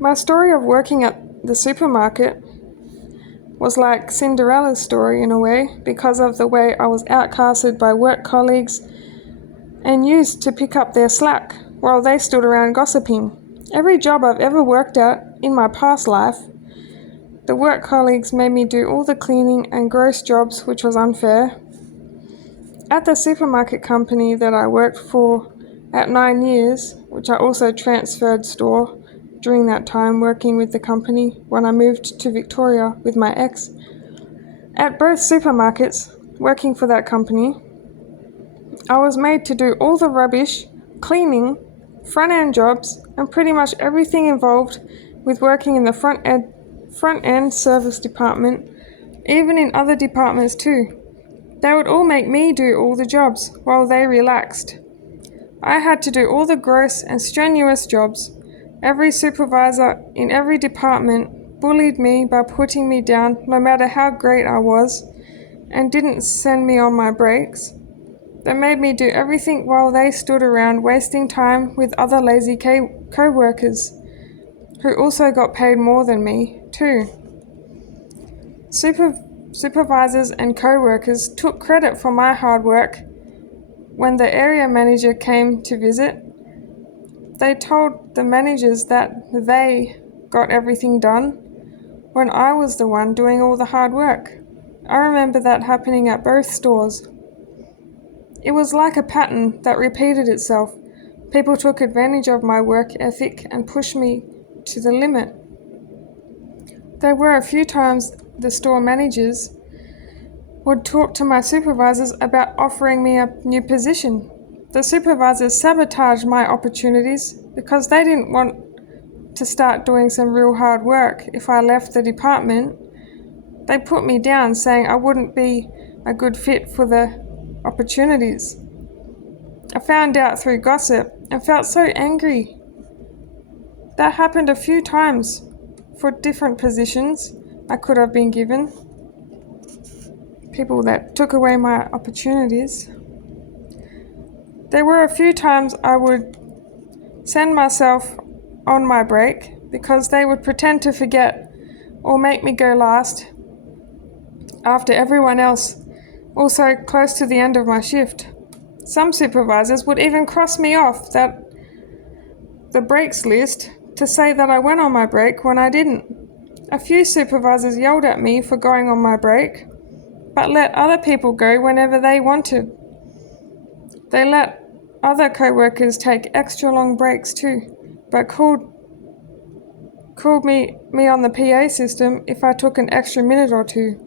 My story of working at the supermarket was like Cinderella's story in a way, because of the way I was outcasted by work colleagues and used to pick up their slack while they stood around gossiping. Every job I've ever worked at in my past life, the work colleagues made me do all the cleaning and gross jobs, which was unfair. At the supermarket company that I worked for at 9 years, which I also transferred store during that time working with the company when I moved to Victoria with my ex. At both supermarkets, working for that company, I was made to do all the rubbish, cleaning, front-end jobs, and pretty much everything involved with working in the front-end service department, even in other departments too. They would all make me do all the jobs while they relaxed. I had to do all the gross and strenuous jobs. Every supervisor in every department bullied me by putting me down no matter how great I was, and didn't send me on my breaks. They made me do everything while they stood around wasting time with other lazy co-workers who also got paid more than me too. Supervisors and co-workers took credit for my hard work. When the area manager came to visit, they told the managers that they got everything done when I was the one doing all the hard work. I remember that happening at both stores. It was like a pattern that repeated itself. People took advantage of my work ethic and pushed me to the limit. There were a few times the store managers would talk to my supervisors about offering me a new position. The supervisors sabotaged my opportunities because they didn't want to start doing some real hard work if I left the department. They put me down, saying I wouldn't be a good fit for the opportunities. I found out through gossip and felt so angry. That happened a few times for different positions I could have been given. People that took away my opportunities. There were a few times I would send myself on my break because they would pretend to forget or make me go last after everyone else, also close to the end of my shift. Some supervisors would even cross me off the breaks list to say that I went on my break when I didn't. A few supervisors yelled at me for going on my break, but let other people go whenever they wanted. They let other co-workers take extra long breaks too, but called me on the PA system if I took an extra minute or two.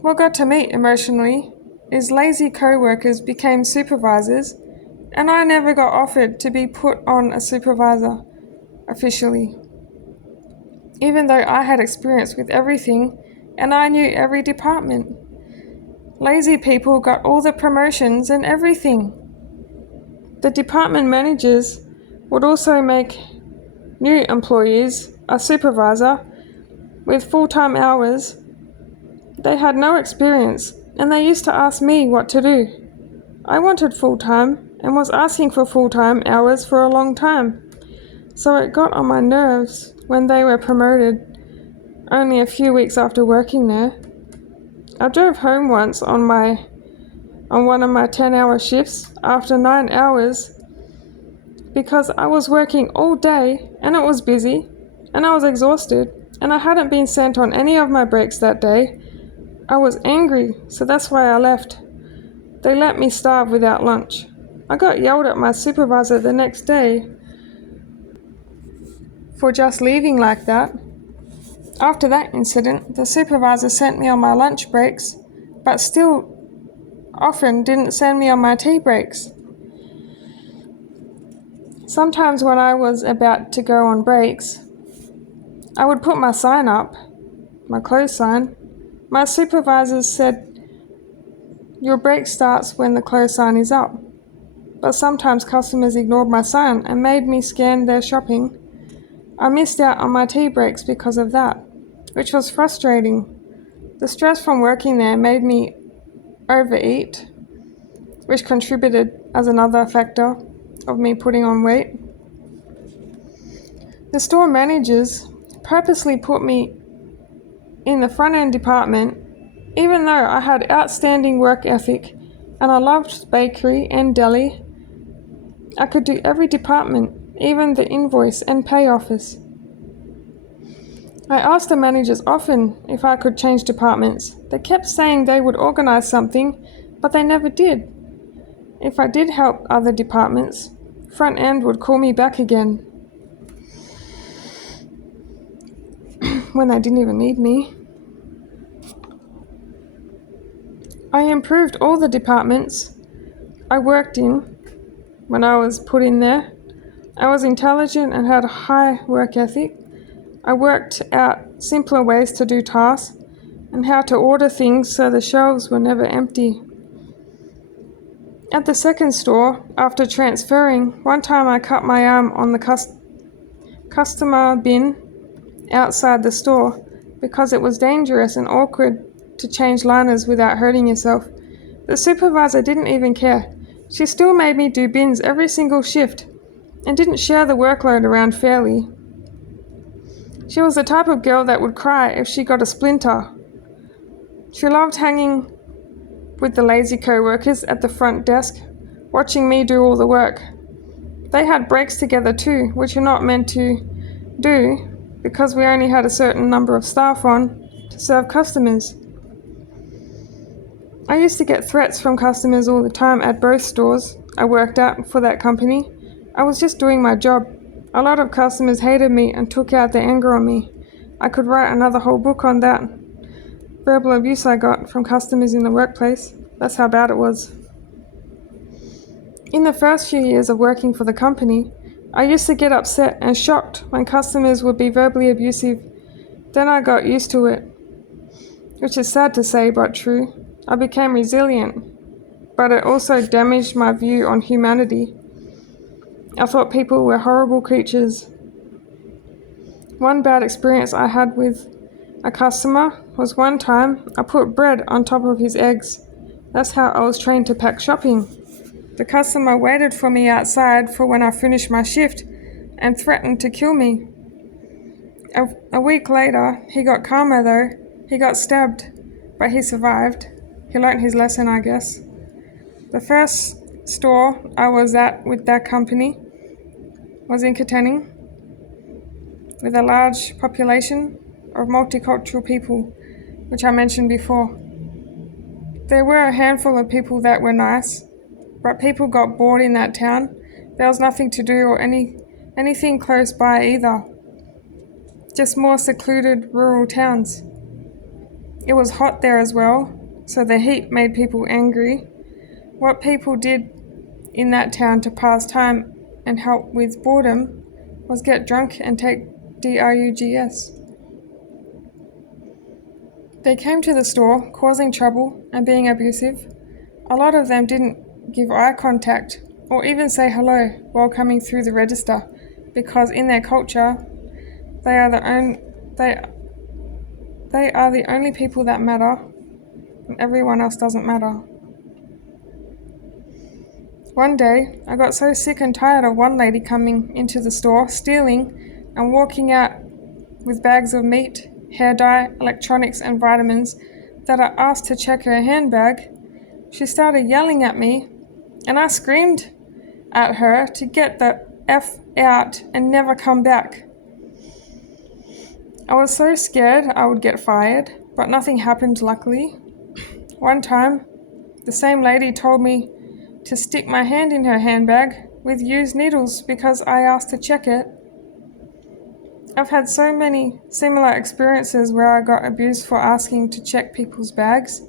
What got to me emotionally is lazy co-workers became supervisors, and I never got offered to be put on a supervisor officially, even though I had experience with everything and I knew every department. Lazy people got all the promotions and everything. The department managers would also make new employees a supervisor with full-time hours. They had no experience and they used to ask me what to do. I wanted full-time and was asking for full-time hours for a long time, so it got on my nerves when they were promoted only a few weeks after working there. I drove home once on one of my 10-hour shifts after 9 hours because I was working all day and it was busy and I was exhausted and I hadn't been sent on any of my breaks that day. I was angry, so that's why I left. They let me starve without lunch. I got yelled at my supervisor the next day for just leaving like that. After that incident, the supervisor sent me on my lunch breaks, but still often didn't send me on my tea breaks. Sometimes when I was about to go on breaks, I would put my sign up, my close sign. My supervisors said, "Your break starts when the close sign is up." But sometimes customers ignored my sign and made me scan their shopping. I missed out on my tea breaks because of that, which was frustrating. The stress from working there made me overeat, which contributed as another factor of me putting on weight. The store managers purposely put me in the front end department, even though I had outstanding work ethic and I loved bakery and deli. I could do every department, even the invoice and pay office. I asked the managers often if I could change departments. They kept saying they would organize something, but they never did. If I did help other departments, front end would call me back again when they didn't even need me. I improved all the departments I worked in when I was put in there. I was intelligent and had a high work ethic. I worked out simpler ways to do tasks and how to order things so the shelves were never empty. At the second store, after transferring, one time I cut my arm on the customer bin outside the store because it was dangerous and awkward to change liners without hurting yourself. The supervisor didn't even care. She still made me do bins every single shift and didn't share the workload around fairly. She was the type of girl that would cry if she got a splinter. She loved hanging with the lazy co-workers at the front desk, watching me do all the work. They had breaks together too, which you're not meant to do because we only had a certain number of staff on to serve customers. I used to get threats from customers all the time at both stores I worked at for that company. I was just doing my job. A lot of customers hated me and took out their anger on me. I could write another whole book on that. Verbal abuse I got from customers in the workplace. That's how bad it was. In the first few years of working for the company, I used to get upset and shocked when customers would be verbally abusive. Then I got used to it, which is sad to say but true. I became resilient, but it also damaged my view on humanity. I thought people were horrible creatures. One bad experience I had with a customer was one time I put bread on top of his eggs. That's how I was trained to pack shopping. The customer waited for me outside for when I finished my shift and threatened to kill me. A week later, he got calmer though. He got stabbed, but he survived. He learned his lesson, I guess. The first store I was at with that company was in Katanning, with a large population of multicultural people, which I mentioned before. There were a handful of people that were nice, but people got bored in that town. There was nothing to do or anything close by either. Just more secluded rural towns. It was hot there as well, so the heat made people angry. What people did in that town to pass time and help with boredom was get drunk and take drugs. They came to the store, causing trouble and being abusive. A lot of them didn't give eye contact or even say hello while coming through the register, because in their culture, they are the only people that matter, and everyone else doesn't matter. One day, I got so sick and tired of one lady coming into the store, stealing, and walking out with bags of meat, hair dye, electronics, and vitamins that I asked to check her handbag. She started yelling at me, and I screamed at her to get the F out and never come back. I was so scared I would get fired, but nothing happened, luckily. One time, the same lady told me to stick my hand in her handbag with used needles because I asked to check it. I've had so many similar experiences where I got abused for asking to check people's bags.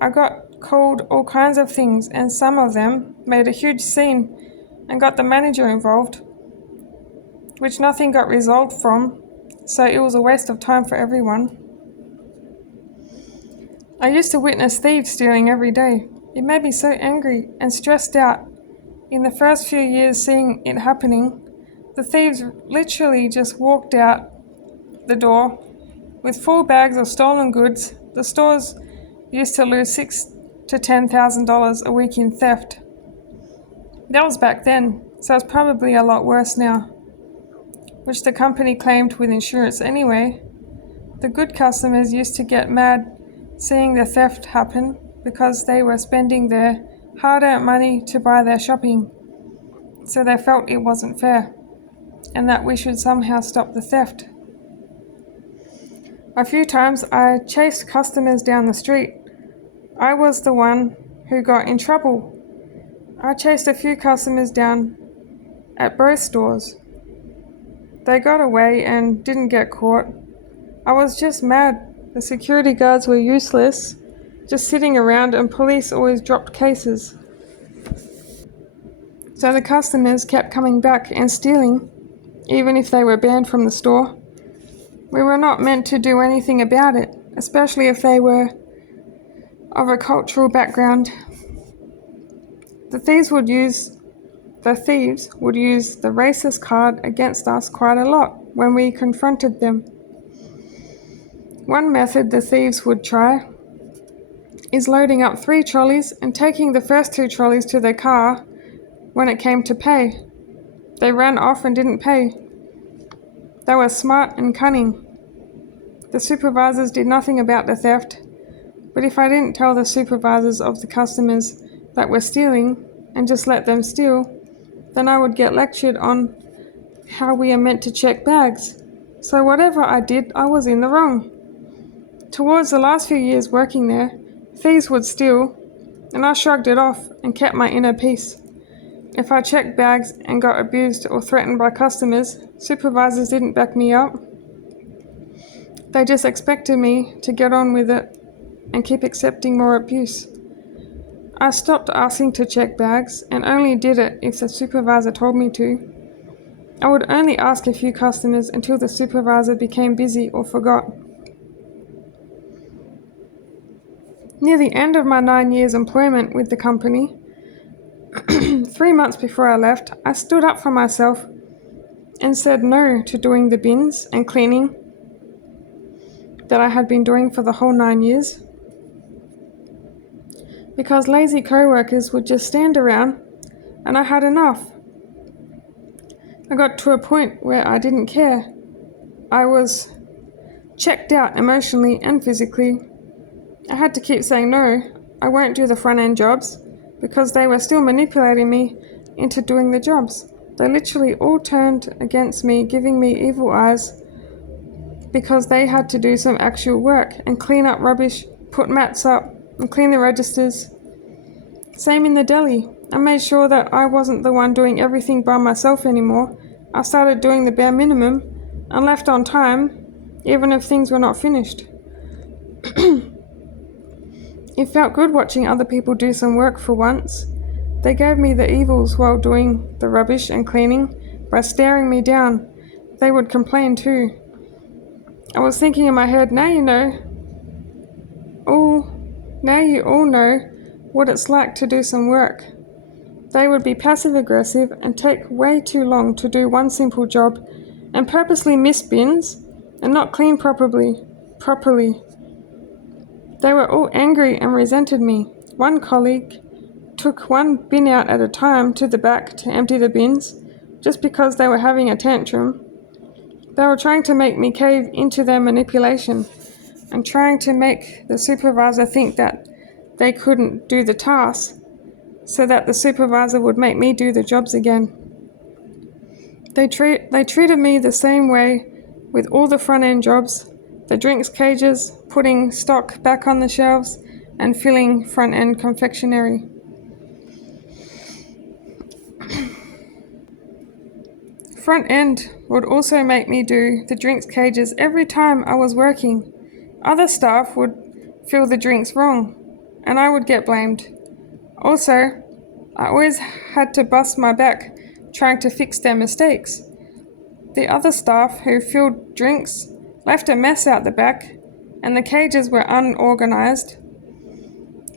I got called all kinds of things, and some of them made a huge scene and got the manager involved, which nothing got resolved from, so it was a waste of time for everyone. I used to witness thieves stealing every day. It made me so angry and stressed out. In the first few years seeing it happening, the thieves literally just walked out the door with full bags of stolen goods. The stores used to lose $6,000 to $10,000 a week in theft. That was back then, so it's probably a lot worse now. which the company claimed with insurance anyway. The good customers used to get mad seeing the theft happen because they were spending their hard-earned money to buy their shopping, so they felt it wasn't fair, and that we should somehow stop the theft. A few times I chased customers down the street. I was the one who got in trouble. I chased a few customers down at both stores. They got away and didn't get caught. I was just mad. The security guards were useless, just sitting around, and police always dropped cases. So the customers kept coming back and stealing, even if they were banned from the store. We were not meant to do anything about it, especially if they were of a cultural background. The thieves would use the racist card against us quite a lot when we confronted them. One method the thieves would try is loading up 3 trolleys and taking the first 2 trolleys to their car when it came to pay. They ran off and didn't pay. They were smart and cunning. The supervisors did nothing about the theft, but if I didn't tell the supervisors of the customers that were stealing and just let them steal, then I would get lectured on how we are meant to check bags. So whatever I did, I was in the wrong. Towards the last few years working there, thieves would steal, and I shrugged it off and kept my inner peace. If I checked bags and got abused or threatened by customers, supervisors didn't back me up. They just expected me to get on with it and keep accepting more abuse. I stopped asking to check bags and only did it if the supervisor told me to. I would only ask a few customers until the supervisor became busy or forgot. Near the end of my 9 years employment with the company, 3 months before I left, I stood up for myself and said no to doing the bins and cleaning that I had been doing for the whole 9 years. Because lazy co-workers would just stand around, and I had enough. I got to a point where I didn't care. I was checked out emotionally and physically. I had to keep saying no, I won't do the front-end jobs, because they were still manipulating me into doing the jobs. They literally all turned against me, giving me evil eyes, because they had to do some actual work and clean up rubbish, put mats up, and clean the registers. Same in the deli. I made sure that I wasn't the one doing everything by myself anymore. I started doing the bare minimum and left on time, even if things were not finished. It felt good watching other people do some work for once. They gave me the evils while doing the rubbish and cleaning by staring me down. They would complain too. I was thinking in my head, now you all know what it's like to do some work. They would be passive-aggressive and take way too long to do one simple job and purposely miss bins and not clean properly. They were all angry and resented me. One colleague took one bin out at a time to the back to empty the bins just because they were having a tantrum. They were trying to make me cave into their manipulation and trying to make the supervisor think that they couldn't do the task so that the supervisor would make me do the jobs again. They treated me the same way with all the front-end jobs, the drinks cages, putting stock back on the shelves, and filling front-end confectionery. Front end would also make me do the drinks cages every time I was working. Other staff would fill the drinks wrong, and I would get blamed. Also, I always had to bust my back trying to fix their mistakes. The other staff who filled drinks left a mess out the back, and the cages were unorganized.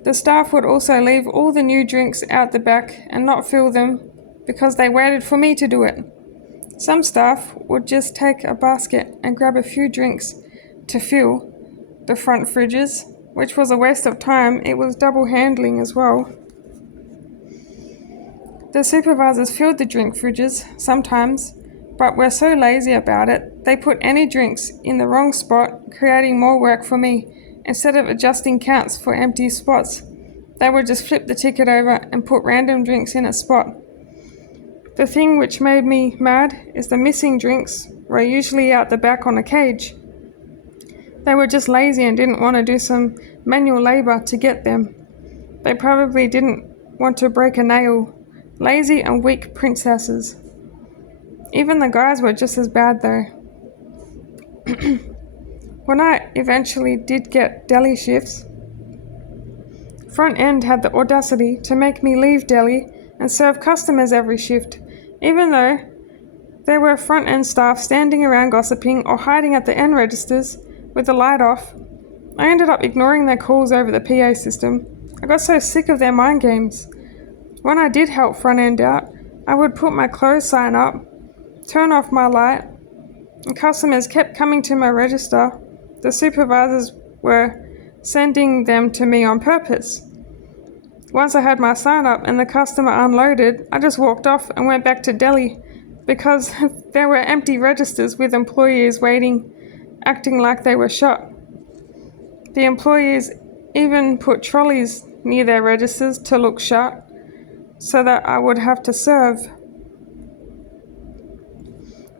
The staff would also leave all the new drinks out the back and not fill them because they waited for me to do it. Some staff would just take a basket and grab a few drinks to fill the front fridges, which was a waste of time. It was double handling as well. The supervisors filled the drink fridges sometimes, but were so lazy about it, they put any drinks in the wrong spot, creating more work for me. Instead of adjusting counts for empty spots, they would just flip the ticket over and put random drinks in a spot. The thing which made me mad is the missing drinks were usually out the back on a cage. They were just lazy and didn't want to do some manual labor to get them. They probably didn't want to break a nail. Lazy and weak princesses. Even the guys were just as bad though. When I eventually did get deli shifts, front end had the audacity to make me leave deli and serve customers every shift, even though there were front end staff standing around gossiping or hiding at the end registers with the light off. I ended up ignoring their calls over the PA system. I got so sick of their mind games. When I did help front end out, I would put my close sign up, turn off my light, and customers kept coming to my register. The supervisors were sending them to me on purpose. Once I had my sign up and the customer unloaded, I just walked off and went back to deli because there were empty registers with employees waiting, acting like they were shot. The employees even put trolleys near their registers to look shut so that I would have to serve.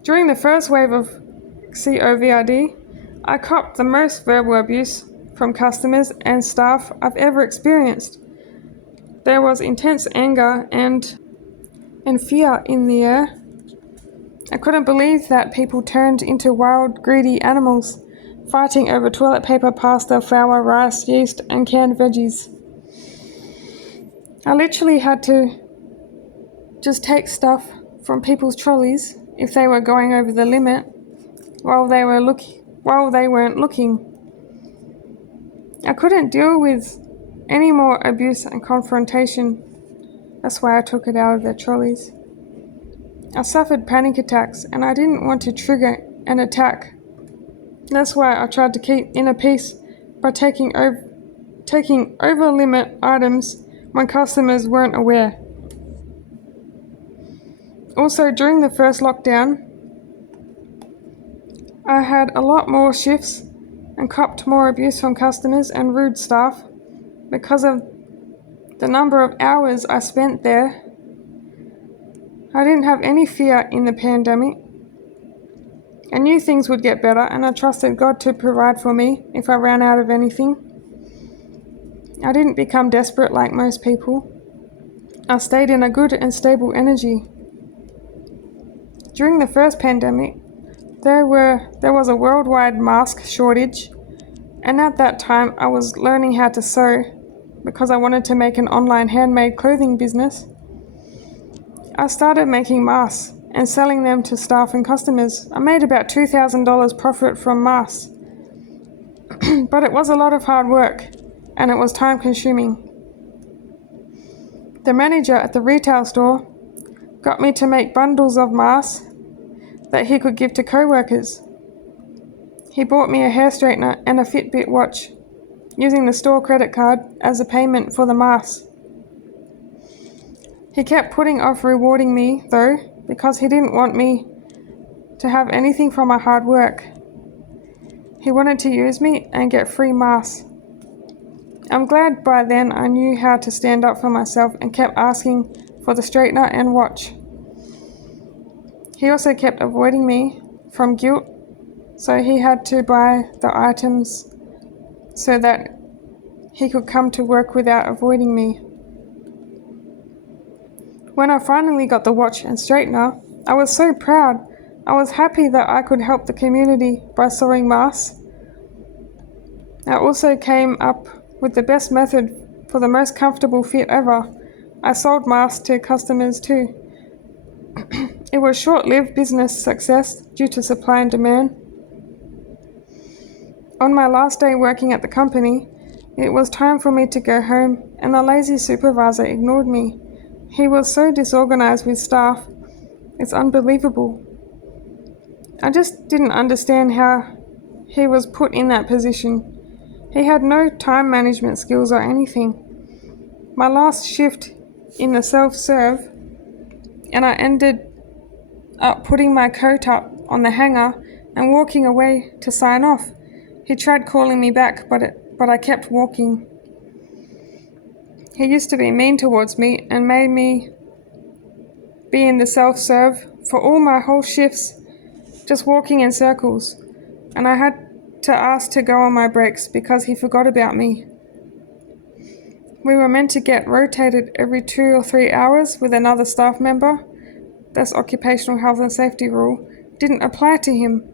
During the first wave of C.O.A.T, I copped the most verbal abuse from customers and staff I've ever experienced. There was intense anger and fear in the air. I couldn't believe that people turned into wild, greedy animals, fighting over toilet paper, pasta, flour, rice, yeast, and canned veggies. I literally had to just take stuff from people's trolleys if they were going over the limit while they weren't looking. I couldn't deal with any more abuse and confrontation. That's why I took it out of their trolleys. I suffered panic attacks and I didn't want to trigger an attack. That's why I tried to keep inner peace by taking over limit items when customers weren't aware. Also, during the first lockdown, I had a lot more shifts and copped more abuse from customers and rude staff because of the number of hours I spent there. I didn't have any fear in the pandemic. I knew things would get better and I trusted God to provide for me if I ran out of anything. I didn't become desperate like most people. I stayed in a good and stable energy. During the first pandemic, there was a worldwide mask shortage, and at that time I was learning how to sew because I wanted to make an online handmade clothing business. I started making masks and selling them to staff and customers. I made about $2,000 profit from masks, but it was a lot of hard work and it was time consuming. The manager at the retail store got me to make bundles of masks that he could give to co-workers. He bought me a hair straightener and a Fitbit watch, using the store credit card as a payment for the masks. He kept putting off rewarding me, though, because he didn't want me to have anything for my hard work. He wanted to use me and get free masks. I'm glad by then I knew how to stand up for myself and kept asking for the straightener and watch. He also kept avoiding me from guilt, so he had to buy the items so that he could come to work without avoiding me. When I finally got the watch and straightener, I was so proud. I was happy that I could help the community by sewing masks. I also came up with the best method for the most comfortable fit ever. I sold masks to customers too. It was short-lived business success due to supply and demand. On my last day working at the company, it was time for me to go home and the lazy supervisor ignored me. He was so disorganized with staff. It's unbelievable. I just didn't understand how he was put in that position. He had no time management skills or anything. My last shift in the self-serve, and I ended up putting my coat up on the hanger and walking away to sign off. He tried calling me back, but I kept walking. He used to be mean towards me and made me be in the self-serve for all my whole shifts, just walking in circles, and I had to ask to go on my breaks because he forgot about me. We were meant to get rotated every 2 or 3 hours with another staff member. This occupational health and safety rule didn't apply to him.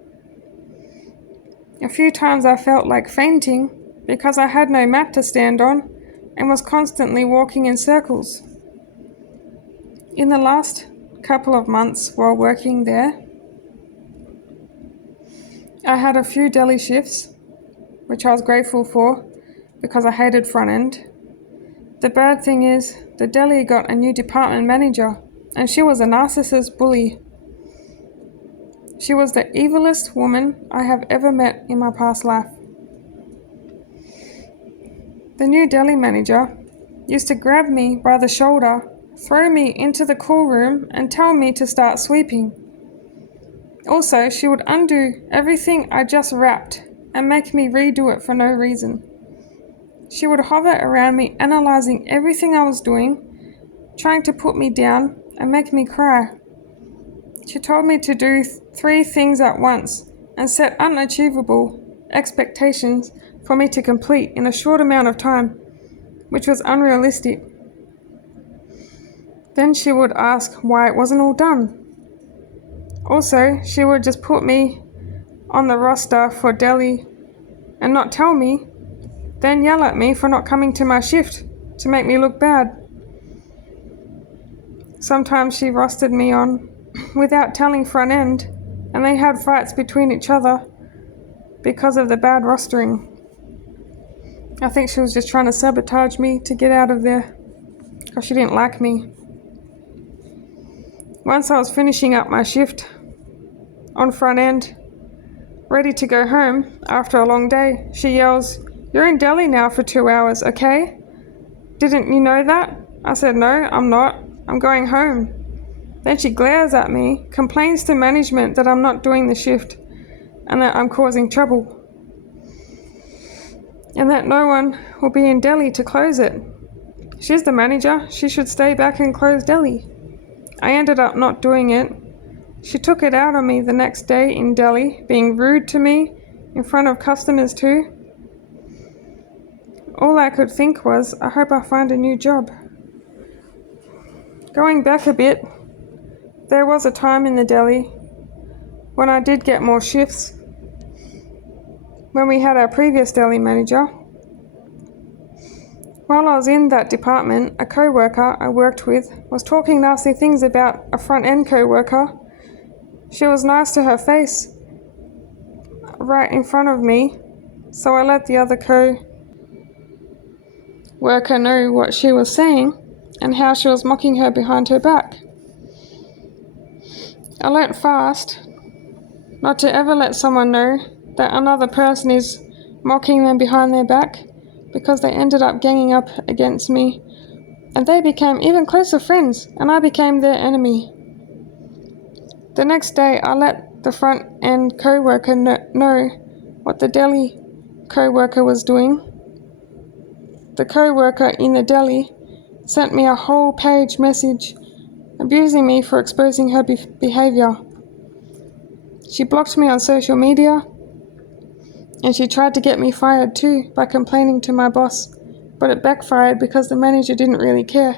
A few times I felt like fainting because I had no mat to stand on and was constantly walking in circles. In the last couple of months while working there, I had a few deli shifts, which I was grateful for because I hated front end. The bad thing is, the deli got a new department manager, and she was a narcissist bully. She was the evilest woman I have ever met in my past life. The new deli manager used to grab me by the shoulder, throw me into the cool room, and tell me to start sweeping. Also, she would undo everything I just wrapped and make me redo it for no reason. She would hover around me, analyzing everything I was doing, trying to put me down and make me cry. She told me to do 3 things at once and set unachievable expectations for me to complete in a short amount of time, which was unrealistic. Then she would ask why it wasn't all done. Also, she would just put me on the roster for deli and not tell me, then yell at me for not coming to my shift to make me look bad. Sometimes she rostered me on without telling front end, and they had fights between each other because of the bad rostering. I think she was just trying to sabotage me to get out of there because she didn't like me. Once I was finishing up my shift on front end, ready to go home after a long day, she yells, "You're in deli now for 2 hours, okay? Didn't you know that?" I said, "No, I'm not. I'm going home." Then she glares at me, complains to management that I'm not doing the shift and that I'm causing trouble, and that no one will be in deli to close it. She's the manager. She should stay back and close deli. I ended up not doing it. She took it out on me the next day in deli, being rude to me in front of customers too. All I could think was, I hope I find a new job. Going back a bit, there was a time in the deli when I did get more shifts. When we had our previous deli manager, while I was in that department, a co-worker I worked with was talking nasty things about a front-end co-worker. She was nice to her face right in front of me, so I let the other co-worker know what she was saying and how she was mocking her behind her back. I learnt fast not to ever let someone know that another person is mocking them behind their back, because they ended up ganging up against me and they became even closer friends and I became their enemy. The next day I let the front end co-worker know what the deli co-worker was doing. The co-worker in the deli sent me a whole page message abusing me for exposing her behaviour. She blocked me on social media, and she tried to get me fired too by complaining to my boss, but it backfired because the manager didn't really care.